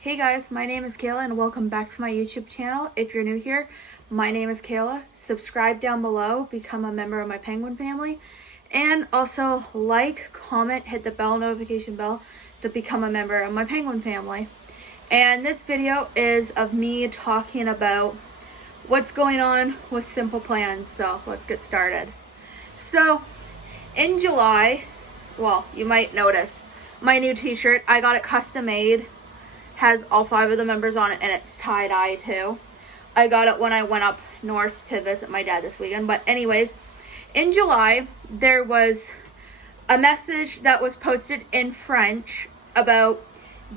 Hey guys, my name is Kayla and welcome back to my YouTube channel. If you're new here, my name is Kayla. Subscribe down below, become a member of my penguin family, and also like, comment, hit the notification bell to become a member of my penguin family. And this video is of me talking about what's going on with Simple Plans, so let's get started. So, in July, well, you might notice my new t-shirt, I got it custom made. Has all 5 of the members on it and it's tie-dye too. I got it when I went up north to visit my dad this weekend. But anyways, in July, there was a message that was posted in French about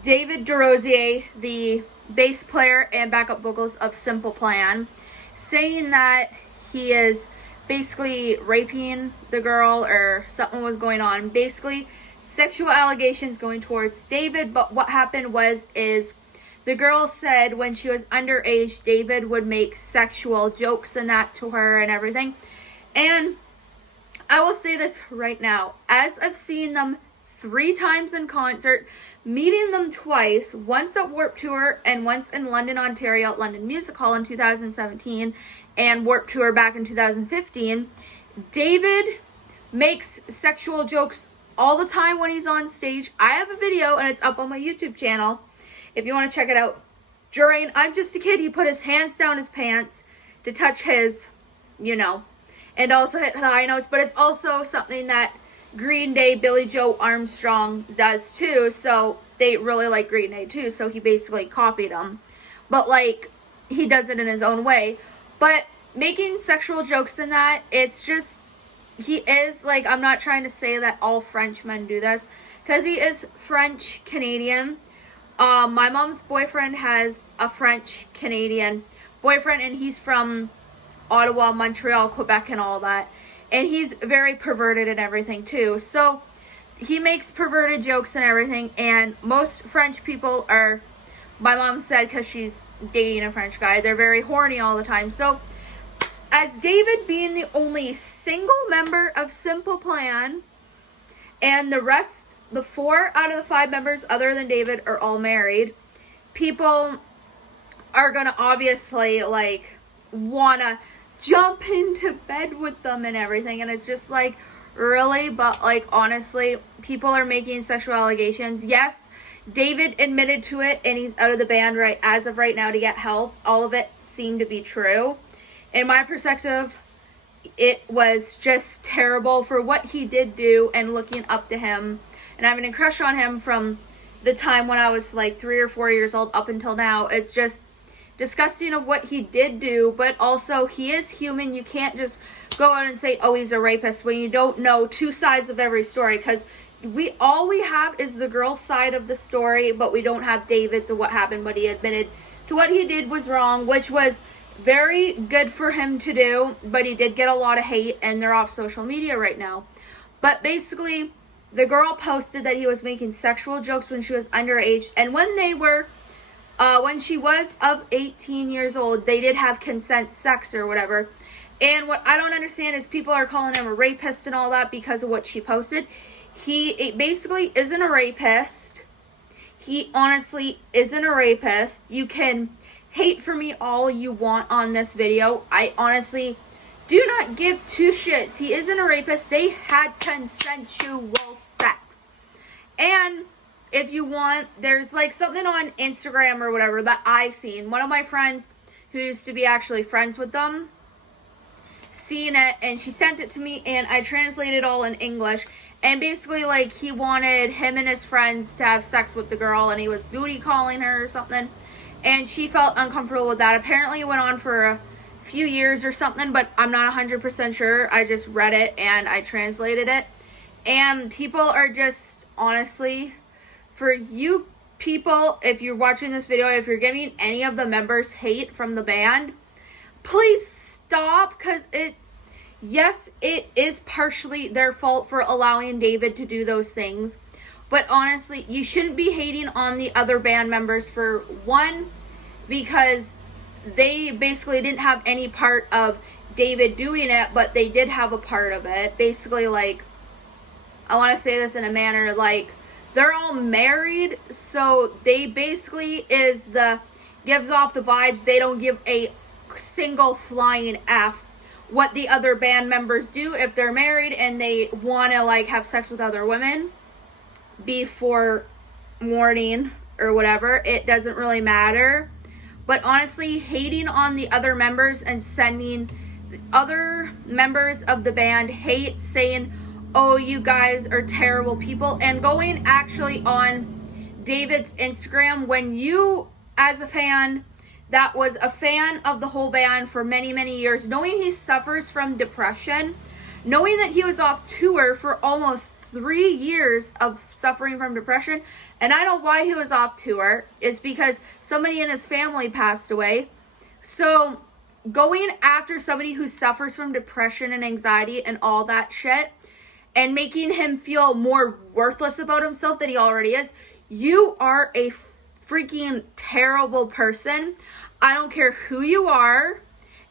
David DeRosier, the bass player and backup vocals of Simple Plan, saying that he is basically raping the girl or something was going on. Basically, sexual allegations going towards David, but what happened is the girl said when she was underage, David would make sexual jokes and that to her and everything. And I will say this right now, as I've seen them 3 times in concert, meeting them twice, once at Warped Tour and once in London, Ontario at London Music Hall in 2017 and Warped Tour back in 2015, David makes sexual jokes all the time when he's on stage. I have a video and it's up on my YouTube channel if you want to check it out. During I'm Just a Kid, he put his hands down his pants to touch his, and also hit high notes, but it's also something that Green Day, Billy Joe Armstrong does too, so they really like Green Day too, so he basically copied them. But he does it in his own way. But making sexual jokes in that, it's just, he is, I'm not trying to say that all Frenchmen do this, because he is French-Canadian. My mom's boyfriend has a French-Canadian boyfriend, and he's from Ottawa, Montreal, Quebec, and all that. And he's very perverted and everything, too. So, he makes perverted jokes and everything, and most French people are, my mom said, because she's dating a French guy, they're very horny all the time. So, as David being the only single member of Simple Plan, and the rest, the 4 out of the 5 members other than David are all married, people are gonna obviously wanna jump into bed with them and everything, and it's just really, but honestly, people are making sexual allegations. Yes, David admitted to it and he's out of the band as of right now to get help. All of it seemed to be true. In my perspective, it was just terrible for what he did do, and looking up to him and having a crush on him from the time when I was 3 or 4 years old up until now. It's just disgusting of what he did do, but also he is human. You can't just go out and say, oh, he's a rapist, when you don't know 2 sides of every story, because all we have is the girl's side of the story, but we don't have David's of what happened. But he admitted to what he did was wrong, which was very good for him to do, but he did get a lot of hate, and they're off social media right now. But basically, the girl posted that he was making sexual jokes when she was underage, and when she was of 18 years old, they did have consent sex or whatever. And what I don't understand is people are calling him a rapist and all that because of what she posted. He basically isn't a rapist. He honestly isn't a rapist. You can hate for me all you want on this video. I honestly do not give 2 shits. He isn't a rapist. They had consensual sex. And if you want, there's something on Instagram or whatever that I seen. One of my friends who used to be actually friends with them seen it, and she sent it to me, and I translated all in English. And basically he wanted him and his friends to have sex with the girl, and he was booty calling her or something. And she felt uncomfortable with that. Apparently it went on for a few years or something, but I'm not 100% sure. I just read it and I translated it. And people are just, honestly, for you people, if you're watching this video, if you're giving any of the members hate from the band, please stop, because yes, it is partially their fault for allowing David to do those things. But honestly, you shouldn't be hating on the other band members for one, because they basically didn't have any part of David doing it, but they did have a part of it. Basically, I want to say this in a manner They're all married, so they basically gives off the vibes they don't give a single flying F what the other band members do if they're married and they want to like have sex with other women before morning or whatever. It doesn't really matter. But honestly, hating on the other members and sending other members of the band hate, saying, oh, you guys are terrible people, and going actually on David's Instagram when you, as a fan, that was a fan of the whole band for many, many years, knowing he suffers from depression, knowing that he was off tour for almost 3 years of suffering from depression. And I know why he was off tour. It's because somebody in his family passed away. So going after somebody who suffers from depression and anxiety and all that shit and making him feel more worthless about himself than he already is, you are a freaking terrible person. I don't care who you are.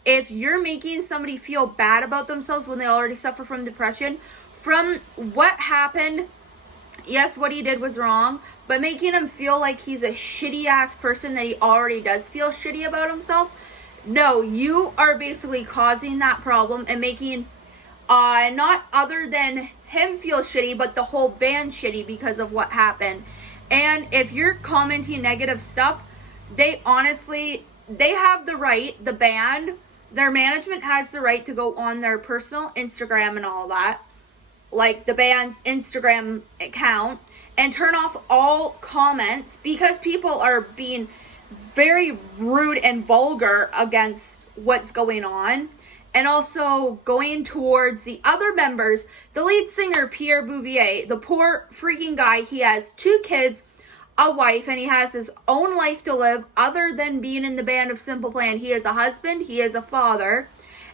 If you're making somebody feel bad about themselves when they already suffer from depression, from what happened, yes, what he did was wrong, but making him feel like he's a shitty ass person that he already does feel shitty about himself, no, you are basically causing that problem and making not other than him feel shitty, but the whole band shitty because of what happened. And if you're commenting negative stuff, they have the right, the band, their management has the right to go on their personal Instagram and all that, like the band's Instagram account, and turn off all comments because people are being very rude and vulgar against what's going on. And also going towards the other members, the lead singer, Pierre Bouvier, the poor freaking guy, he has 2 kids, a wife, and he has his own life to live other than being in the band of Simple Plan. He is a husband, he is a father,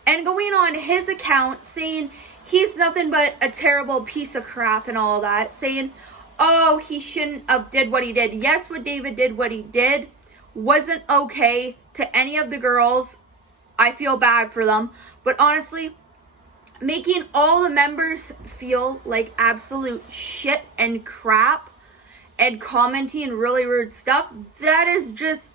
and going on his account saying he's nothing but a terrible piece of crap and all that, saying, oh, he shouldn't have did what he did. Yes, what David did, what he did, wasn't okay to any of the girls. I feel bad for them. But honestly, making all the members feel like absolute shit and crap and commenting really rude stuff, that is just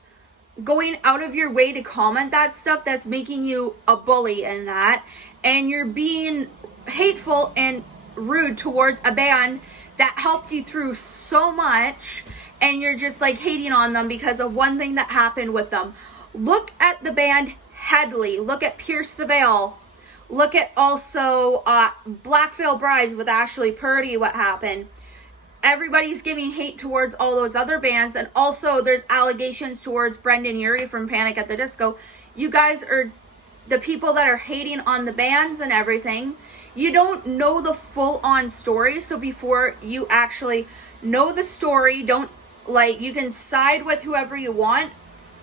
going out of your way to comment that stuff. That's making you a bully in that. And you're being hateful and rude towards a band that helped you through so much, and you're just like hating on them because of one thing that happened with them. Look at the band Headley. Look at Pierce the Veil. Look at also Black Veil Brides with Ashley Purdy, what happened. Everybody's giving hate towards all those other bands, and also there's allegations towards Brendan Urie from Panic at the Disco. You guys are the people that are hating on the bands and everything. You don't know the full-on story, so before you actually know the story, don't, like, you can side with whoever you want,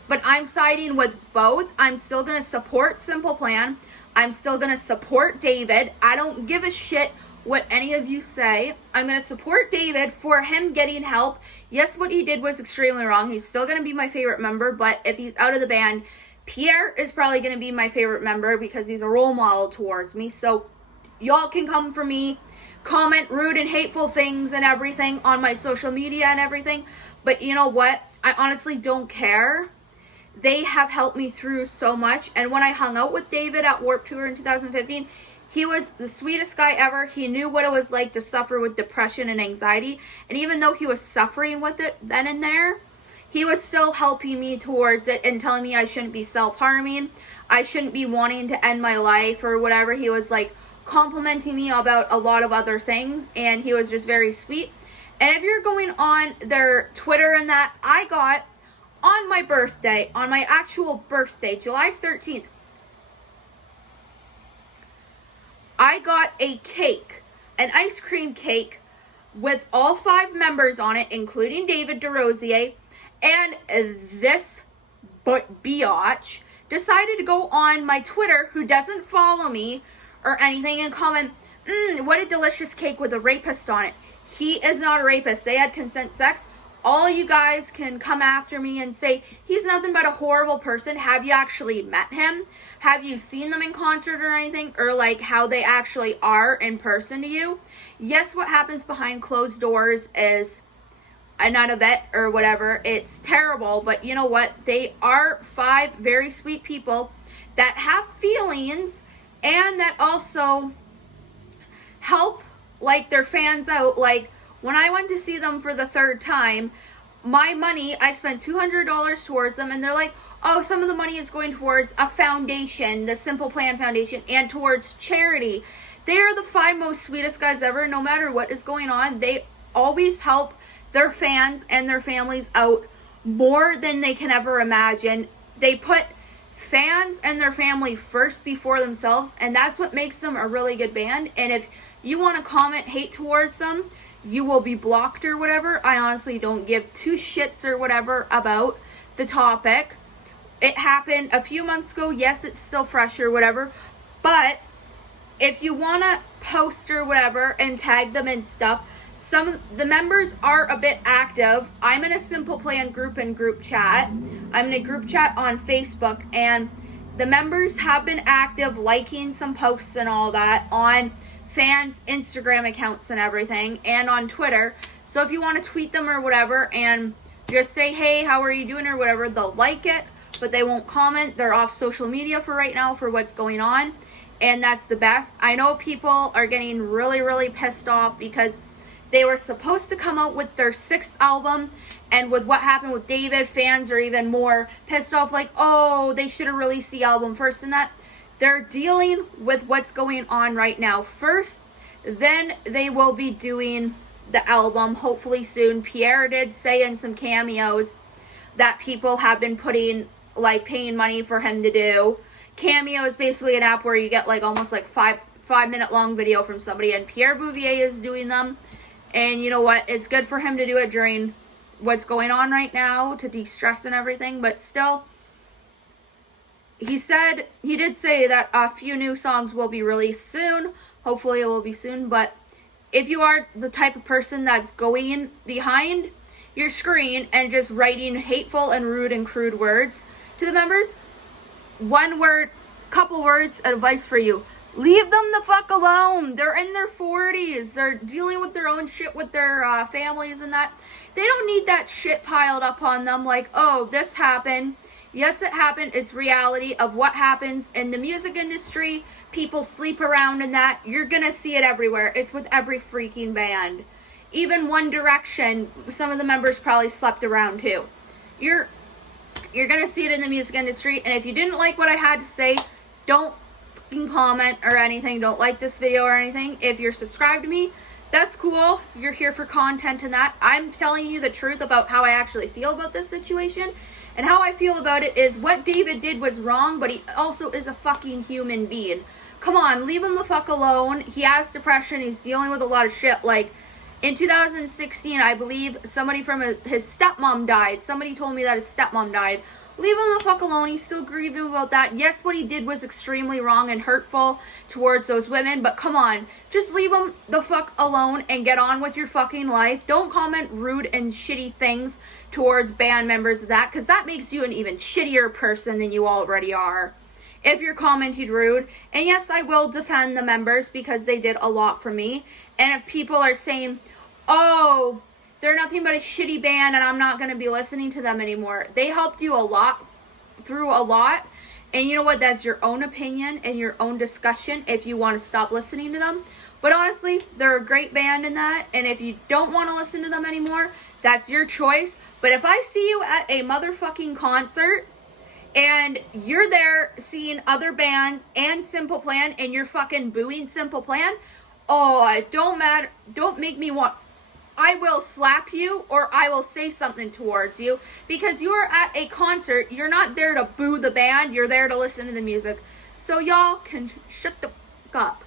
but I'm siding with both. I'm still going to support Simple Plan. I'm still going to support David. I don't give a shit what any of you say. I'm going to support David for him getting help. Yes, what he did was extremely wrong. He's still going to be my favorite member, but if he's out of the band, Pierre is probably going to be my favorite member because he's a role model towards me. So y'all can come for me, comment rude and hateful things and everything on my social media and everything. But you know what? I honestly don't care. They have helped me through so much. And when I hung out with David at Warped Tour in 2015, he was the sweetest guy ever. He knew what it was like to suffer with depression and anxiety. And even though he was suffering with it then and there, he was still helping me towards it and telling me I shouldn't be self-harming. I shouldn't be wanting to end my life or whatever. He was like complimenting me about a lot of other things. And he was just very sweet. And if you're going on their Twitter and that, I got on my birthday, on my actual birthday, July 13th, I got a cake, an ice cream cake with all 5 members on it, including David DeRosier, and this biatch decided to go on my Twitter, who doesn't follow me or anything, and comment, what a delicious cake with a rapist on it. He is not a rapist. They had consent sex. All you guys can come after me and say, he's nothing but a horrible person. Have you actually met him? Have you seen them in concert or anything? Or like how they actually are in person to you? Yes, what happens behind closed doors is not a vet or whatever. It's terrible, but you know what? They are 5 very sweet people that have feelings and that also help like their fans out. Like when I went to see them for the 3rd time, my money, I spent $200 towards them, and they're like, oh, some of the money is going towards a foundation, the Simple Plan Foundation, and towards charity. They are the 5 most sweetest guys ever. No matter what is going on, they always help their fans and their families out more than they can ever imagine. They put fans and their family first before themselves, and that's what makes them a really good band. And if you want to comment hate towards them, you will be blocked or whatever. I honestly don't give 2 shits or whatever about the topic. It happened a few months ago. Yes, it's still fresh or whatever, but if you want to post or whatever and tag them and stuff, some of the members are a bit active. I'm in a Simple Plan group and group chat. I'm in a group chat on Facebook, and the members have been active, liking some posts and all that on fans' Instagram accounts and everything, and on Twitter. So if you want to tweet them or whatever and just say, hey, how are you doing or whatever, they'll like it, but they won't comment. They're off social media for right now for what's going on, and that's the best. I know people are getting really, really pissed off because they were supposed to come out with their 6th album, and with what happened with David, fans are even more pissed off, like, oh, they should have released the album first and that. They're dealing with what's going on right now first, then they will be doing the album hopefully soon. Pierre did say in some cameos that people have been putting, like, paying money for him to do. Cameo is basically an app where you get like almost like 5-minute long video from somebody, and Pierre Bouvier is doing them. And you know what? It's good for him to do it during what's going on right now to de-stress and everything, but still, he did say that a few new songs will be released soon. Hopefully it will be soon. But if you are the type of person that's going behind your screen and just writing hateful and rude and crude words to the members, couple words advice for you: leave them the fuck alone. They're in their 40s. They're dealing with their own shit with their families and that. They don't need that shit piled up on them like, oh, this happened. Yes, it happened. It's reality of what happens in the music industry. People sleep around in that. You're going to see it everywhere. It's with every freaking band. Even One Direction, some of the members probably slept around too. You're going to see it in the music industry. And if you didn't like what I had to say, don't fucking comment or anything. Don't like this video or anything. If you're subscribed to me, that's cool. You're here for content and that. I'm telling you the truth about how I actually feel about this situation. And how I feel about it is what David did was wrong, but he also is a fucking human being. Come on, leave him the fuck alone. He has depression. He's dealing with a lot of shit. Like, in 2016, I believe somebody from his stepmom died. Somebody told me that his stepmom died. Leave him the fuck alone. He's still grieving about that. Yes, what he did was extremely wrong and hurtful towards those women, but come on. Just leave him the fuck alone and get on with your fucking life. Don't comment rude and shitty things towards band members of that, because that makes you an even shittier person than you already are if you're commenting rude. And yes, I will defend the members because they did a lot for me. And if people are saying, oh, they're nothing but a shitty band and I'm not going to be listening to them anymore, they helped you a lot, through a lot. And you know what? That's your own opinion and your own discussion if you want to stop listening to them. But honestly, they're a great band in that. And if you don't want to listen to them anymore, that's your choice. But if I see you at a motherfucking concert and you're there seeing other bands and Simple Plan and you're fucking booing Simple Plan, oh, it don't matter. Don't make me want. I will slap you or I will say something towards you because you are at a concert. You're not there to boo the band. You're there to listen to the music. So y'all can shut the fuck up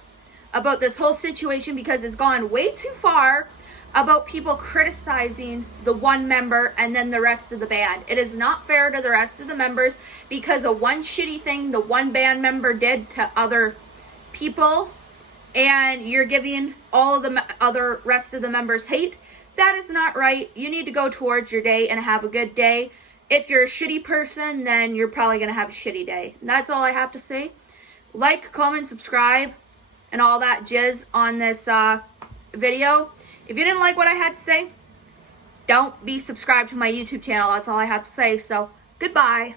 about this whole situation because it's gone way too far about people criticizing the one member and then the rest of the band. It is not fair to the rest of the members because of one shitty thing the one band member did to other people, and you're giving all of the other rest of the members hate. That is not right. You need to go towards your day and have a good day. If you're a shitty person, then you're probably going to have a shitty day. And that's all I have to say. Like, comment, subscribe, and all that jizz on this video. If you didn't like what I had to say, don't be subscribed to my YouTube channel. That's all I have to say. So, goodbye.